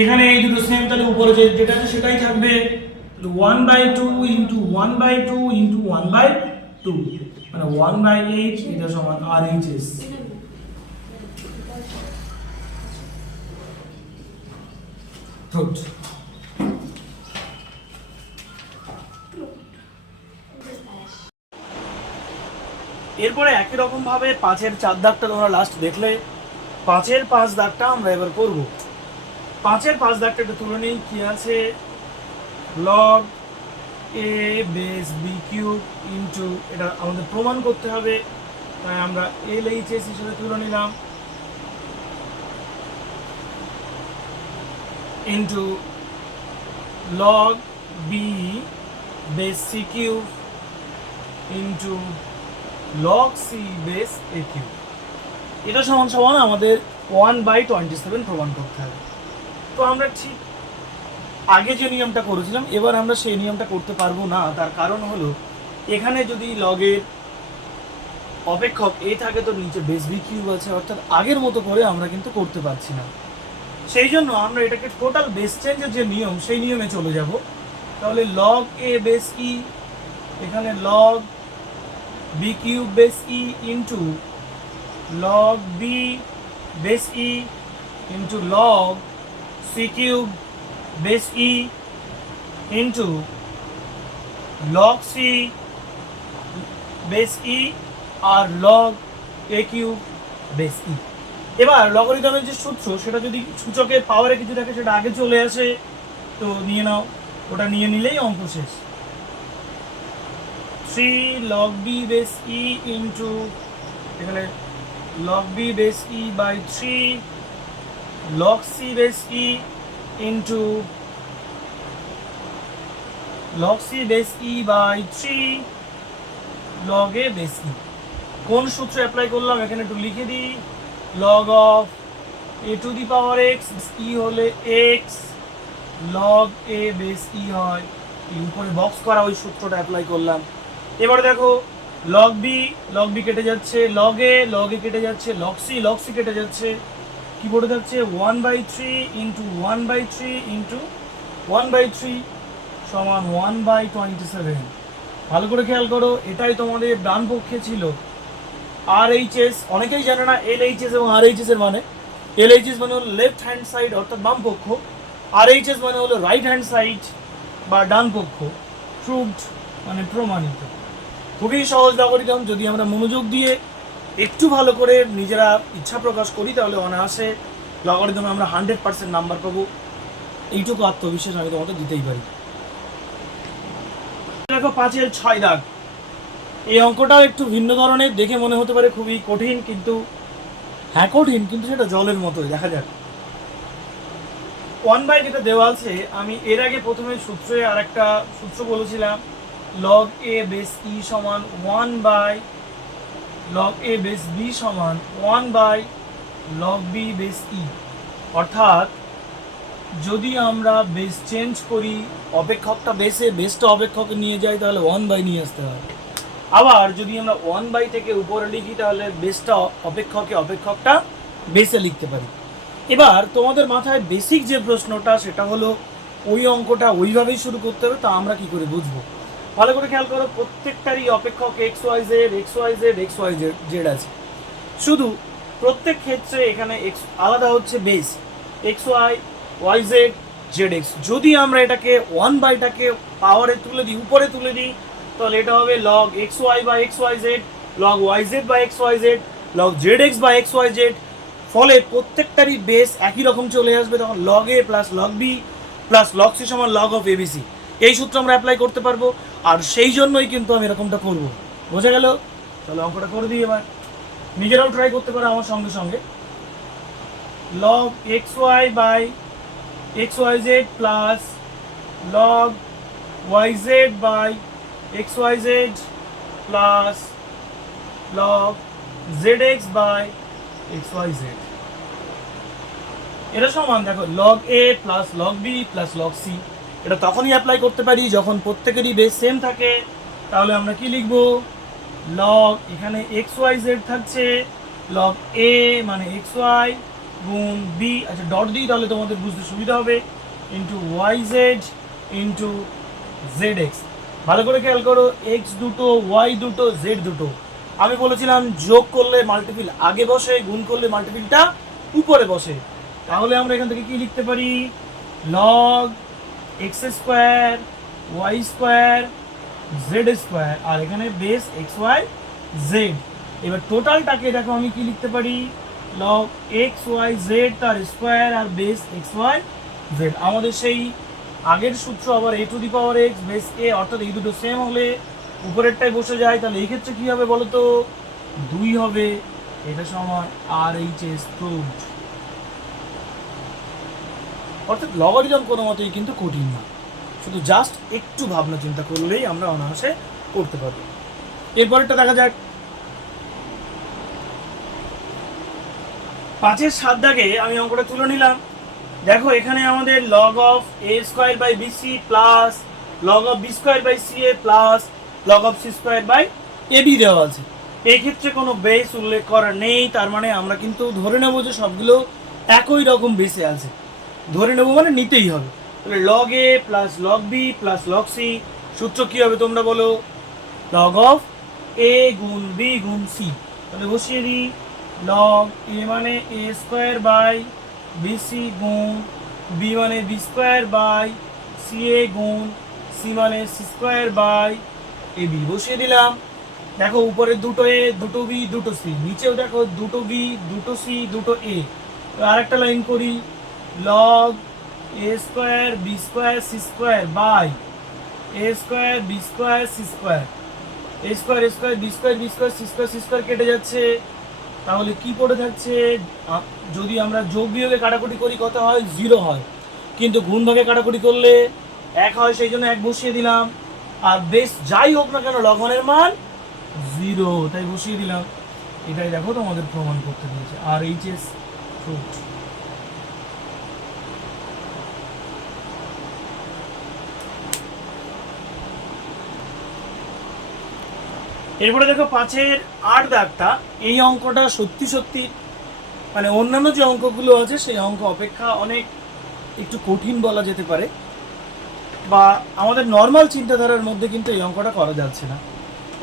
এখানে এই দুটো সেম, তাহলে উপরে যেটা আছে সেটাই থাকবে, 1/2 ইনটু 1/2 ইনটু 1/2 মানে 1/8, এটা সমান RHS। গুড। এরপরে একই রকম ভাবে 5 এর 4 দাগটা তোমরা লাস্ট দেখলে, 5 এর 5 দাগটা আমরা এবার করব। 5 এর 5 দাগটা একটু তুলে নিই, কি আছে log a base b cube into, এটা আমাদের প্রমাণ করতে হবে তাই আমরা LHS হিসেবে তুলে নিলাম, into log b base c cube into log c base a cube, এটা সমান সমান আমাদের 1/27 প্রমাণ করতে হবে। তো আমরা ঠিক আগে যে নিয়মটা করেছিলাম এবার আমরা সেই নিয়মটা করতে পারবো না, তার কারণ হলো এখানে যদি লগের অপেক্ষক a থাকে তো নিচে বেস b কিউব আছে, অর্থাৎ আগের মতো করে আমরা কিন্তু করতে পারছি না। সেই জন্য আমরা এটাকে টোটাল বেস চেঞ্জের যে নিয়ম সেই নিয়মে চলে যাব। তাহলে log a বেস কি, এখানে log B cube base E into log B base E into log C cube base E into log C base E আর log A cube base E. এবার লগারিদমের যে সূত্র সেটা যদি সূচকের পাওয়ারে কিছু থাকে সেটা আগে চলে আসে, তো নিয়ে নাও, ওটা নিয়ে নিলেই অঙ্ক শেষ। 3 log b base e into এখানে log b base e বাই 3 log c base e into log c base e বাই 3 log a base e। কোন সূত্র অ্যাপ্লাই করলাম এখানে একটু লিখে দিই। log of a to the power x e হলে x log a base e হয়, উপরে বক্স করা ওই সূত্রটা অ্যাপ্লাই করলাম। এবারে দেখো log b কেটে যাচ্ছে, log a কেটে যাচ্ছে, log c কেটে যাচ্ছে, কি পড়ে যাচ্ছে 1/3 ইন্টু 1/3 ইন্টু 1/3 সমান 1/27। ভালো করে খেয়াল করো, এটাই তোমাদের ডান পক্ষে ছিল। RHS অনেকেই জানে না LHS এবং RHS এর মানে। LHS মানে হলো লেফট হ্যান্ড সাইড অর্থাৎ বাম পক্ষ, RHS মানে হলো রাইট হ্যান্ড সাইড বা ডান পক্ষ। প্রুভড মানে প্রমাণিত। খুবই সহজ লগারিদম, যদি আমরা মনোযোগ দিয়ে একটু ভালো করে নিজেরা ইচ্ছা প্রকাশ করি তাহলে অনায়াসে লগারিদমে আমরা 100% নাম্বার পাবো। এইটুকু আত্মবিশ্বাস আমি তোমাদের দিতেই পারি। দেখো 5-এর 6 দাগ, এই অঙ্কটাও একটু ভিন্ন ধরনের, দেখে মনে হতে পারে খুবই কঠিন, কিন্তু হ্যাঁ কঠিন, কিন্তু সেটা জলের মতোই। দেখা যাক 1/, যেটা দেওয়া আছে, আমি এর আগে প্রথমে সূত্রে আর একটা সূত্র বলেছিলাম, log a base e সমান 1/, log a base b সমান 1/, log b base e। অর্থাৎ যদি আমরা বেস চেঞ্জ করি, অপেক্ষকটা বেসটা অপেক্ষকে নিয়ে যাই তাহলে 1/, নিয়ে আসতে হয়। আবার যদি আমরা 1/, থেকে উপরে লিখি তাহলে বেসটা অপেক্ষকটা বেসে লিখতে পারি। এবার তোমাদের মাথায় বেসিক যে প্রশ্নটা সেটা হলো ওই অঙ্কটা ওইভাবেই শুরু করতে হবে, তা আমরা কি করে বুঝবো? ভালো করে খেয়াল করো, প্রত্যেকটারই অপেক্ষক XYZ আছে, শুধু প্রত্যেক ক্ষেত্রে এখানে আলাদা হচ্ছে বেস XY YZ ZX। যদি আমরা এটাকে 1/টাকে পাওয়ারে তুলে দিই, উপরে তুলে দিই, তাহলে এটা হবে log XY বা XYZ, log YZ বা XYZ, log ZX বা XYZ। ফলে প্রত্যেকটারই বেস একই রকম চলে আসবে, তখন log A plus log B plus log C সমান log of ABC। এই সূত্র আমরা অ্যাপ্লাই করতে পারবো, আর সেই জন্যই কিন্তু আমি এরকমটা করবো। বোঝা গেল? তাহলে অঙ্কটা করে দিই এবার, নিজেরাও ট্রাই করতে পারো আমার সঙ্গে সঙ্গে। log XY by XYZ plus log YZ by XYZ plus log ZX by XYZ। এটা সমান দেখো log A plus log B plus log C। এটা তখনই অ্যাপ্লাই করতে পারি যখন প্রত্যেকেরই বেস সেম থাকে। তাহলে আমরা কি লিখব? log এখানে XYZ থাকছে, log A মানে XY গুণ B, আচ্ছা ডট দিই তাহলে তোমাদের বুঝতে সুবিধা হবে, ইন্টু YZ ইন্টু ZX। ভালো করে খেয়াল করো, X দুটো Y দুটো Z দুটো। আমি বলেছিলাম যোগ করলে মাল্টিপিল আগে বসে, গুণ করলে মাল্টিপিলটা উপরে বসে। তাহলে আমরা এখান থেকে কি লিখতে পারি? log x square y square z square, আর এখানে বেস XY Z। এবার টোটালটাকে দেখো আমি কি লিখতে পারি? log XYZ তার স্কোয়ার আর বেস XY Z। আমাদের সেই আগের সূত্র আবার a to the power x base a, অর্থাৎ এই দুটো সেম হলে উপরেরটাই বসে যায়। তাহলে এই ক্ষেত্রে কি হবে বলো তো? 2 হবে। এটা সমান RHS প্রুভড। অর্থাৎ লগারিদম কোনো মতেই কিন্তু কঠিন না, শুধু জাস্ট একটু ভাবনা চিন্তা করলেই আমরা অনায়াসে করতে পারবো। এরপরেরটা দেখা যাক। 5-এর 7 দাগে আমি অঙ্কটা তুলে নিলাম। দেখো এখানে আমাদের log of a square by BC plus log of B square by CA plus log of C square by AB দেওয়া আছে। এই ক্ষেত্রে কোনো বেস উল্লেখ করা নেই, তার মানে আমরা কিন্তু ধরে নেব যে সবগুলো একই রকম বেসে আছে। ধরে নেব মানে নিতেই হবে। তাহলে log A plus log B plus log C, সূত্র কি হবে তোমরা বলো? log of এ গুণ বি গুণ সি। তাহলে বসিয়ে দিই লগ এ মানে এ স্কোয়ার বাই বিসি গুণ বি মানে B square by C A গুণ সি মানে C square by A B বসিয়ে দিলাম। দেখো উপরে দুটো এ দুটো বি দুটো সি, নিচেও দেখো দুটো বি দুটো সি দুটো এ। আরেকটা লাইন করি log A square B square C square by A square B square C square. A square square B square B square C square C square কেটে যাচ্ছে, তাহলে কি পড়ে থাকছে? যদি আমরা যোগ বিয়োগে কাটাকুটি করি কত হয়? 0 হয়, কিন্তু গুণ ভাগে কাটাকুটি করলে 1 হয়, সেই জন্য 1 বসিয়ে দিলাম। আর বেশ যাই হোক না কেন লঘনের মান 0, তাই বসিয়ে দিলাম। এটাই দেখো তোমাদের প্রমাণ করতে দিয়েছে আর এইচএস ফ্রুট। এরপরে দেখো 5-এর 8 দাগটা, এই অঙ্কটা সত্যি সত্যি মানে অন্যান্য যে অঙ্কগুলো আছে সেই অঙ্ক অপেক্ষা অনেক একটু কঠিন বলা যেতে পারে, বা আমাদের নর্মাল চিন্তাধারার মধ্যে কিন্তু এই অঙ্কটা করা যাচ্ছে না।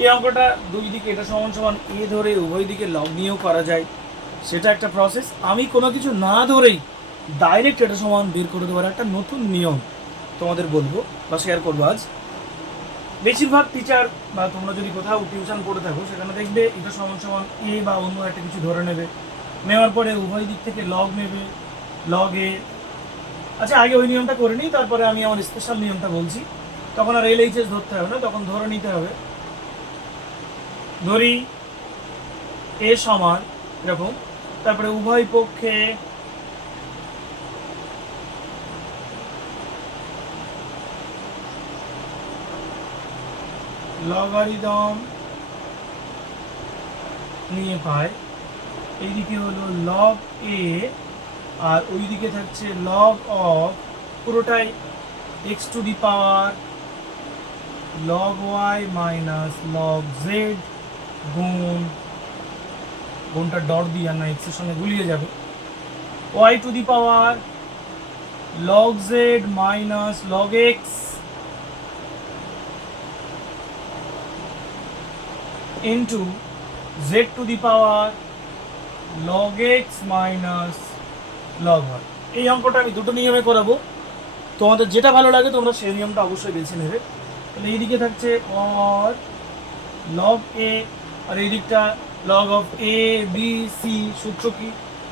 এই অঙ্কটা দুই দিকে এটা সমান সমান এ ধরে উভয় দিকে লগ নিয়েও করা যায়, সেটা একটা প্রসেস। আমি কোনো কিছু না ধরেই ডাইরেক্ট এটা সমান বের করে দেওয়ার একটা নতুন নিয়ম তোমাদের বলবো বা শেয়ার করবো আজ। বেশিরভাগ টিচার বা তোমরা যদি কোথাও টিউশন পড়ে থাকো সেখানে দেখবে এটা সমান সমান এ বা অন্য একটা কিছু ধরে নেবে, নেওয়ার পরে উভয় দিক থেকে লগ নেবে, লগ এ। আচ্ছা আগে ওই নিয়মটা করে নিই, তারপরে আমি আমার স্পেশাল নিয়মটা বলছি। তখন আর এলএইচএস ধরতে হবে না, তখন ধরে নিতে হবে ধরি এ সমান এরকম, তারপরে উভয় পক্ষে লগারিদম নিয়ে পায়। এইদিকে হলো লগ এ আর ওইদিকে থাকছে লগ অফ পুরোটাই X to the power log Y minus log Z গুণটা ডট দিয়ে আর না এক্সের সঙ্গে গুলিয়ে যাবে, Y to the power log Z minus log X into Z to the power log X minus log Y. এই অঙ্কটা আমি দুটো নিয়মে করাবো, তোমাদের যেটা ভালো লাগে তোমরা সেই নিয়মটা অবশ্যই বেছে নেবে। তাহলে এইদিকে থাকছে অর লগ এ আর এই দিকটা log of A B C, সূত্র কি?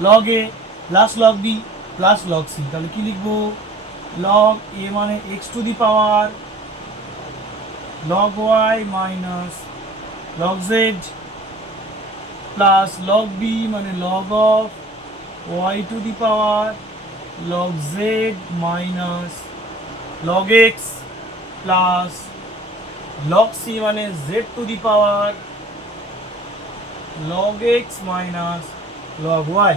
Log A plus log B plus log C. তাহলে কি লিখবো? লগ এ মানে X to the power log Y minus log Z plus log B মানে log of Y to the power log Z minus log X plus log C মানে Z to the power log X minus log Y.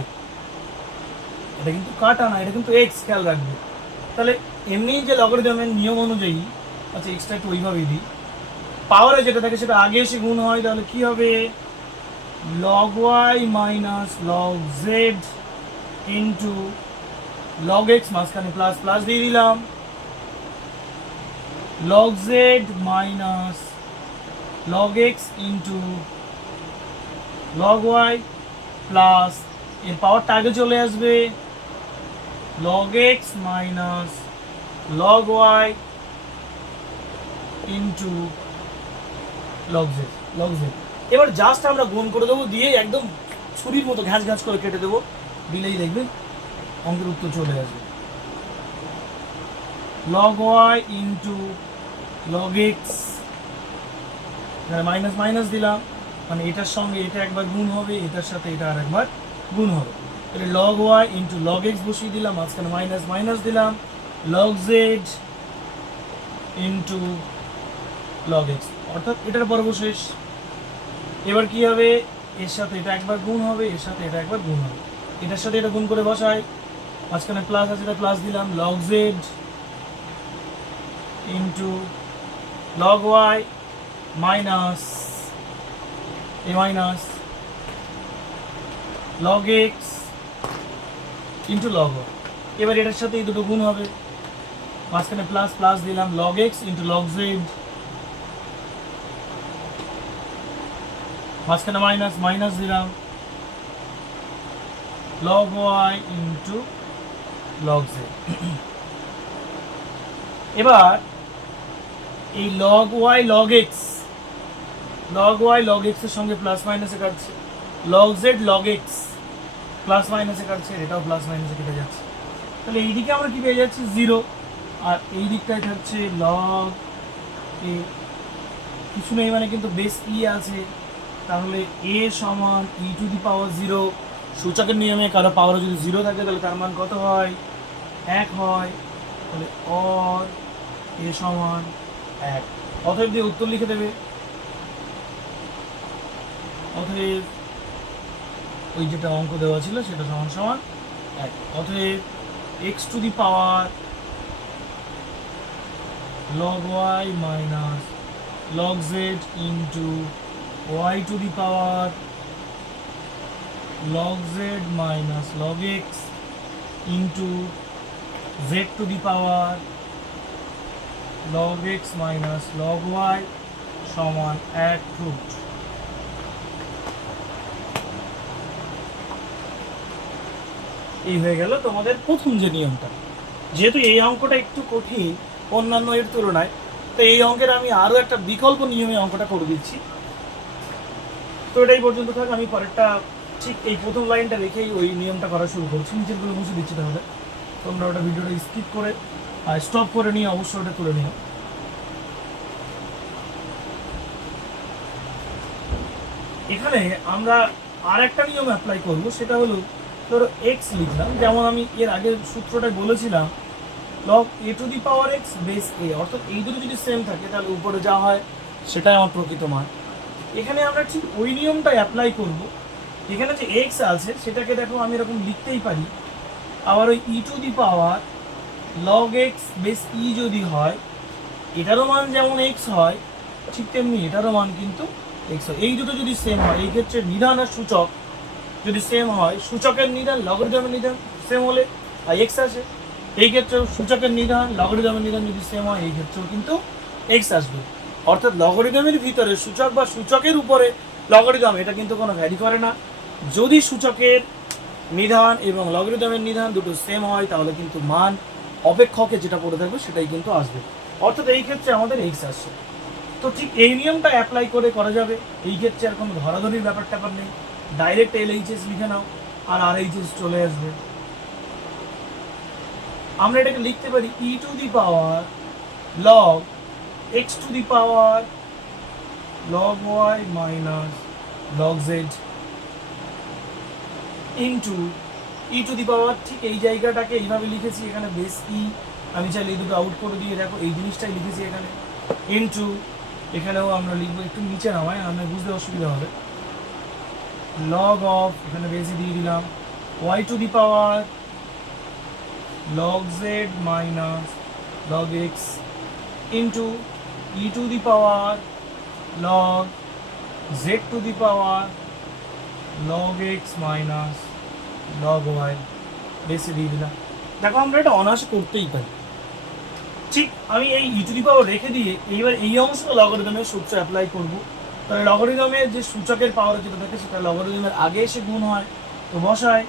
এটা কিন্তু কাটা না, এটা কিন্তু x, খেয়াল রাখবে। তাহলে এমনি যে লগারিদমের নিয়ম অনুযায়ী, আচ্ছা এক্সটা একটু ওইভাবেই দিই, পাওয়ারে যেটা থাকে সেটা আগে এসে গুণ হয়, তাহলে কি হবে? Log Y minus log Z into log X, মাঝখানে প্লাস প্লাস দিয়ে দিলাম, log Z minus log X into log Y plus এর পাওয়ারটা আগে চলে আসবে log X minus log Y into log Z. এবার জাস্ট আমরা গুণ করে দেবো, দিয়ে একদম ছুরির মতো ঘ্যাঁচ ঘ্যাঁচ করে কেটে দেবো, দিলেই দেখবে অঙ্কের উত্তর চলে আসবে। Log Y into log X, minus minus দিলাম, মানে এটার সঙ্গে এটা একবার গুণ হবে, এটার সাথে এটা আর একবার গুণ হবে। তাহলে log Y into log X বসিয়ে দিলাম, মাঝখানে মাইনাস মাইনাস দিলাম, log Z into log X, অর্থাৎ এটার পর্ব শেষ। এবার কি হবে? এর সাথে এটা একবার গুণ হবে, এর সাথে এটা একবার গুণ হবে, এটার সাথে এটা গুণ করে বসাই, মাঝখানে প্লাস আছে এটা প্লাস দিলাম, log Z into log Y minus A minus log X into log Y. এবার এটার সাথে এই দুটো গুণ হবে, মাঝখানে প্লাস প্লাস দিলাম, log X into log Z মাঝখানে মাইনাস মাইনাস দিলাম, log y into log z। এবার এই log y log x এর সঙ্গে প্লাস মাইনাসে কাটছে, log z log x plus মাইনাসে কাটছে, এটাও প্লাস মাইনাসে কেটে যাচ্ছে। তাহলে এইদিকে আমরা কি পেয়ে যাচ্ছি 0, আর এই দিকটায় থাকছে log a, কিছু নেই মানে কিন্তু বেস ই আছে, তাহলে a সমান e টু দি পাওয়ার 0। সূচকের নিয়মে কারো পাওয়ার যদি 0 থাকে তাহলে তার মান কত হয়, 1 হয়। তাহলে অর a সমান 1। অতএব দিয়ে উত্তর লিখে দেবে। অতএব ওই যেটা অঙ্ক দেওয়া ছিল সেটা সমান সমান 1। অতএব x to the power log y minus log z into y two the power log z minus log x into z two the power log x minus log y সমান 1/√। এই হয়ে গেল তোমাদের প্রথম যে নিয়মটা। যেহেতু এই অঙ্কটা একটু কঠিন অন্যান্য এর তুলনায়, তো এই অঙ্কের আমি আরও একটা বিকল্প নিয়মে অঙ্কটা করে দিচ্ছি। তো এটাই পর্যন্ত থাক, আমি পরেরটা ঠিক এই প্রথম লাইনটা রেখেই ওই নিয়মটা করা শুরু করছি। নিচেরগুলো মুছে দিচ্ছি, তাহলে তোমরা ওটা ভিডিওটা স্কিপ করে স্টপ করে নিয়ে অবশ্যই ওটা তুলে নিও। এখানে আমরা আর একটা নিয়ম অ্যাপ্লাই করব, সেটা হলো ধরো এক্স লিখলাম, যেমন আমি এর আগের সূত্রটায় বলেছিলাম log a to the power X base A, অর্থাৎ এই দুটো যদি সেম থাকে তাহলে উপরে যা হয় সেটাই আমার প্রকৃত মান। এখানে আমরা ঠিক ওই নিয়মটা অ্যাপ্লাই করব। এখানে যে এক্স আছে সেটাকে দেখো আমি এরকম লিখতেই পারি, আবার ওই E to the power log X base E যদি হয়, এটারও মান যেমন এক্স হয় ঠিক তেমনি এটারও মান কিন্তু এক্স হয়। এই দুটো যদি সেম হয়, এই ক্ষেত্রে নিধান আর সূচক যদি সেম হয়, সূচকের নিধান লগারিদমের নিধান সেম হলে এক্স আসে, এই ক্ষেত্রেও সূচকের নিধান লগারিদমের নিধান যদি সেম হয়, এই ক্ষেত্রেও কিন্তু এক্স আসবে। অর্থাৎ লগারিদমের ভিতরে সূচক বা সূচকের উপরে লগারিদম, এটা কিন্তু কোনো ভ্যারি করে না। যদি সূচকের নিধান এবং লগারিদমের নিধান দুটো সেম হয় তাহলে কিন্তু মান অপেক্ষকে যেটা পড়ে থাকবে সেটাই কিন্তু আসবে। অর্থাৎ এই ক্ষেত্রে আমাদের এক্স আসছে। তো ঠিক এই নিয়মটা অ্যাপ্লাই করে করা যাবে। এই ক্ষেত্রে আর কোনো ধরাধরির ব্যাপার ট্যাপার নেই, ডাইরেক্ট LHS লিখে নাও আর RHS চলে আসবে। আমরা এটাকে লিখতে পারি E to the power log x to the power log y minus log z into E to the power, ঠিক এই জায়গাটাকে এইভাবে লিখেছি, এখানে বেস ই, আমি চাইলে এই দুটো আউট করে দিয়ে দেখো এই জিনিসটাই লিখেছি এখানে, ইন্টু এখানেও আমরা লিখবো, একটু নিচে নামাই আমরা বুঝতে অসুবিধা হবে, log অফ এখানে বেশি দিয়ে দিলাম y two the power log z minus log x into E to the power log z two the power log x minus log y বেশি দিয়ে দিলাম। দেখো আমরা এটা অনায়াসে করতেই পারি। ঠিক আমি এই ই টু দি পাওয়ার রেখে দিয়ে এইবার এই অংশটা লগারিদমের সূত্র অ্যাপ্লাই করব। তাহলে লগারিদমের যে সূচকের পাওয়ার যেটা থাকে সেটা লগারিদমের আগে এসে গুণ হয়, তো বসায়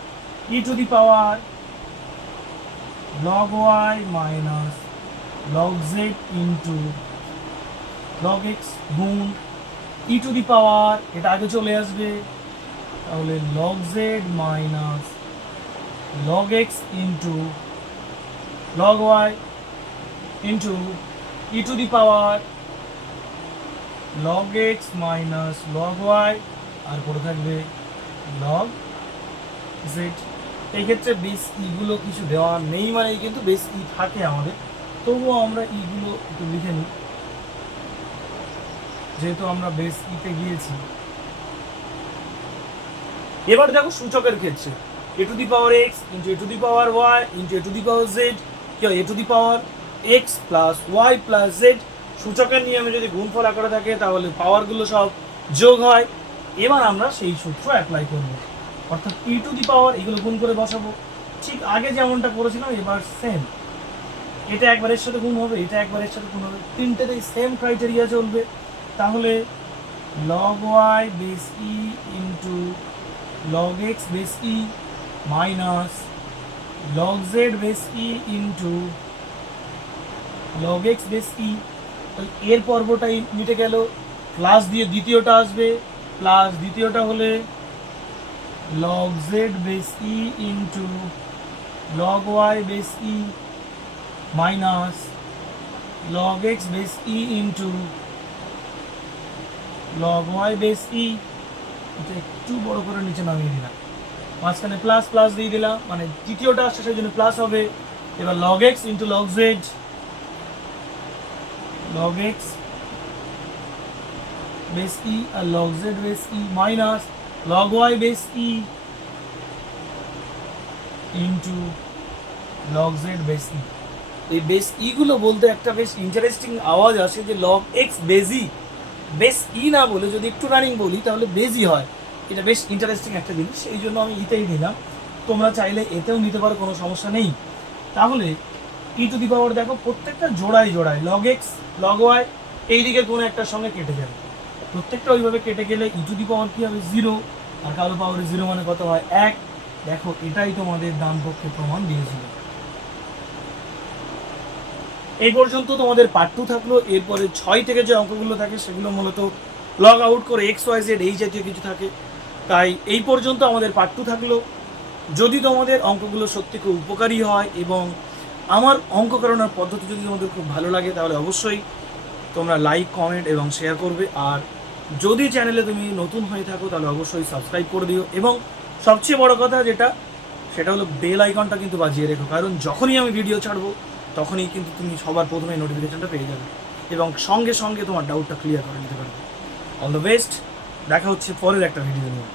E to the power log y minus log z into log x গুণ ই টু দি পাওয়ার, এটা আগে চলে আসবে, তাহলে log z minus log x into log y into E to the power log x minus log y, আর পরে থাকবে log z। এই ক্ষেত্রে বেস ইগুলো কিছু দেওয়া নেই মানে কিন্তু বেস ই থাকে আমাদের, তবুও আমরা ইগুলো একটু লিখে নিই যেহেতু আমরা বেস ইতে গিয়েছি। এবার দেখো সূচকের ক্ষেত্রে A to the power X into A to the power Y into A to the power Z, কি হয় A to the power X plus Y plus Z. সূচকের নিয়মে যদি গুণফল আকারে থাকে তাহলে পাওয়ারগুলো সব যোগ হয়। এবার আমরা সেই সূত্র অ্যাপ্লাই করব, অর্থাৎ ই টু দি পাওয়ার এগুলো গুণ করে বসাবো, ঠিক আগে যেমনটা করেছিলাম এবার সেম, এটা একবারের সাথে গুণ হবে, এটা একবারের সাথে গুণ হবে, তিনটেতেই সেম ক্রাইটেরিয়া চলবে। তাহলে log y base e into log x base e minus log z base e into log x base e। এর পর্বটাই মিটে গেল, প্লাস দিয়ে দ্বিতীয়টা আসবে, প্লাস দ্বিতীয়টা হলে log z base e into log y base e minus log x base e into log y base e। এটা একটু বড় করে নিচে নামিয়ে দিলাম, মাঝখানে প্লাস প্লাস দিয়ে দিলাম, মানে তৃতীয়টা আসছে সেই জন্য প্লাস হবে। এবার log x into log z, log x base e আর log z base e minus log y base e into log z base e। এই বেস ই গুলো বলতে একটা বেশ ইন্টারেস্টিং আওয়াজ আসে যে log x বেজি, বেস ই না বলে যদি একটু রানিং বলি তাহলে বেজি হয়। এটা বেশ ইন্টারেস্টিং একটা জিনিস, এই জন্য আমি ইতেই নিলাম। তোমরা চাইলে এতেও নিতে পারো, কোনো সমস্যা নেই। তাহলে ই টু দি পাওয়ার দেখো প্রত্যেকটা জোড়ায় জোড়ায় log x log y এই দিকে কোনো একটার সঙ্গে কেটে যাবে, প্রত্যেকটা ওইভাবে কেটে গেলে ই টু দি পাওয়ার কি হবে 0, আর কারো পাওয়ারে 0 মানে কত হয় 1। দেখো এটাই তোমাদের ডান পক্ষে প্রমাণ দিয়েছিল। এই পর্যন্ত তোমাদের পার্ট 2 থাকলো। এরপরে 6 থেকে যে অঙ্কগুলো থাকে সেগুলো মূলত লগ আউট করে এক্স ওয়াই জেড এই জাতীয় কিছু থাকে, তাই এই পর্যন্ত আমাদের পার্ট 2 থাকলো। যদি তোমাদের অঙ্কগুলো সত্যি খুব উপকারী হয় এবং আমার অঙ্ক করানোর পদ্ধতি যদি তোমাদের খুব ভালো লাগে তাহলে অবশ্যই তোমরা লাইক কমেন্ট এবং শেয়ার করবে। আর যদি চ্যানেলে তুমি নতুন হয়ে থাকো তাহলে অবশ্যই সাবস্ক্রাইব করে দিও, এবং সবচেয়ে বড় কথা যেটা সেটা হলো বেল আইকনটা কিন্তু বাজিয়ে রেখো, কারণ যখনই আমি ভিডিও ছাড়বো তখনই কিন্তু তুমি সবার প্রথমে নোটিফিকেশনটা পেয়ে যাবে এবং সঙ্গে সঙ্গে তোমার ডাউটটা ক্লিয়ার করে নিতে পারবে। অল দ্য বেস্ট, দেখা হচ্ছে পরের একটা ভিডিও নিয়ে।